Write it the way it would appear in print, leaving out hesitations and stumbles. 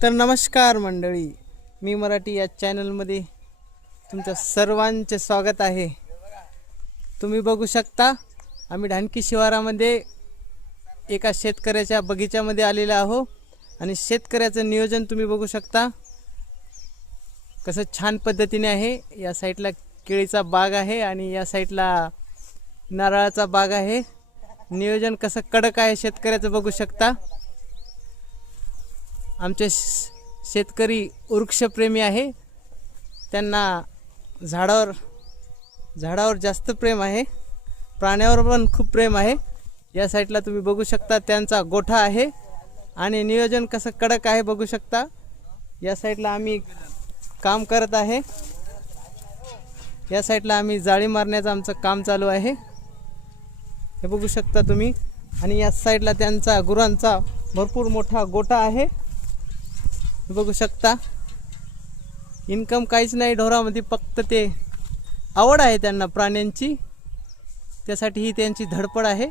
तर नमस्कार मंडळी, मी मराठी या चॅनलमध्ये तुमच्या सर्वांचे स्वागत आहे। तुम्ही बघू शकता आम्ही ढानकी शिवारामध्ये एका शेतकऱ्याच्या बगीच्यामध्ये आलेलो आहो आणि शेतकऱ्याचं नियोजन तुम्ही बघू शकता कसं छान पद्धतीने आहे। या साईडला केळीचा बाग आहे आणि या साईडला नारळाचा बाग आहे। नियोजन कसं कडक आहे शेतकऱ्याचं बघू शकता। आमचे शेतकरी वृक्षप्रेमी आहे, त्यांना झाडावर जास्त प्रेम आहे, प्राण्यावर पण खूप प्रेम आहे। या साईडला तुम्ही बघू शकता त्यांचा गोठा आहे आणि नियोजन कसं कडक आहे बघू शकता। या साईडला आम्ही काम करत आहे, या साईडला आम्ही जाळी मारण्याचं आमचं काम चालू आहे, हे बघू शकता तुम्ही। आणि या साईडला त्यांचा गुरांचा भरपूर मोठा गोठा आहे, हे बघू शकता। इन्कम काहीच नाही ढोरामध्ये, फक्त ते आवड आहे त्यांना प्राण्यांची, त्यासाठी ही त्यांची धडपड आहे।